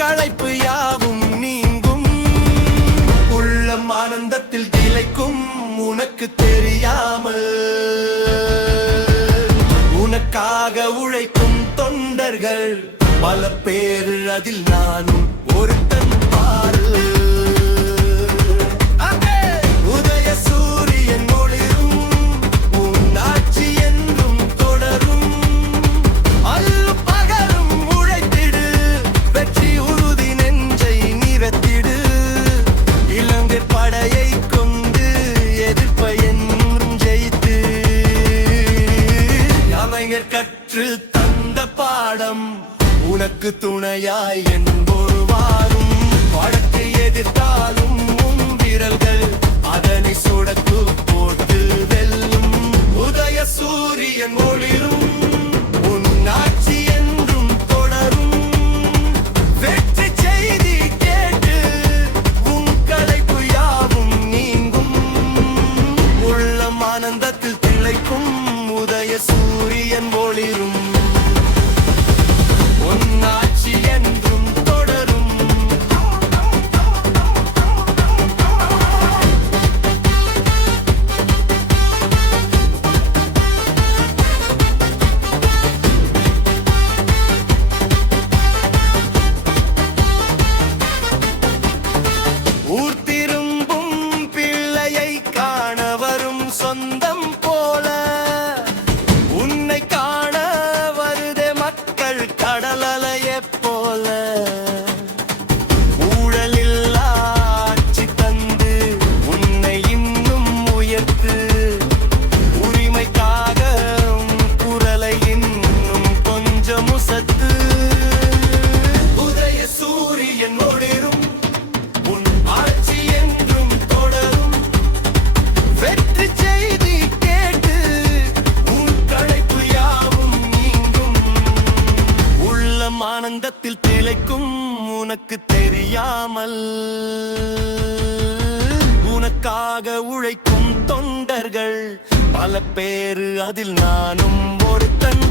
களைப்பு யாவும் நீங்கும். உள்ளம் ஆனந்தத்தில் திளைக்கும் உனக்கு தெரியாமல். உனக்காக உழைக்கும் தொண்டர்கள் பல பேரு, அதில் நானும் ஒருத்தன் பாரு. உதய சூரியன் ஒளிரும் உன் ஆட்சி என்றும் தொடரும். அல்லு பகலும் உழைத்திடு, வெற்றி உறுதி நெஞ்சை நிறத்திடு. இலங்கை படையை கொண்டு எதிர்ப்பை என்றும் ஜெயித்து, அமைஞர் கற்று தந்த பாடம் உனக்கு துணையாய் என்பொருவாரும். வழக்கு எதிர்த்தாலும் உன் விரல்கள் அதனை சுடக்கு போட்டு வெல்லும். உதய சூரியன் ஒளிரும் உன் ஆட்சி என்றும் தொடரும். வெற்றி செய்தி கேட்டு உன் களைப்பு யாவும் நீங்கும். உள்ளம் ஆனந்தத்தில் திளைக்கும் உதய சூரியன் ஒளிரும். உன்னாட்சி என்றும் தொடரும். ஊர் திரும்பும் பிள்ளையை காண வரும் சொந்தம் போல உன்னை காண வருதே மக்கள் கடலலையே போல. ஊழலில்லா ஆட்சி தந்து உன்னை இன்னும் உயர்த்து. உரிமைக்காக குரலை இன்னும் கொஞ்சம் உசத்து. உதய சூரியன் ஒளிரும் உன் ஆட்சி என்றும் தொடரும். வெற்றி செய்தி கேட்டு உன் களைப்பு யாவும் நீங்கும். உள்ளம் ஆனந்தத்தில் திளைக்கும் உனக்கு தெரியாமல். உனக்காக உழைக்கும் தொண்டர்கள் பல பேரு, அதில் நானும் ஒருத்தன்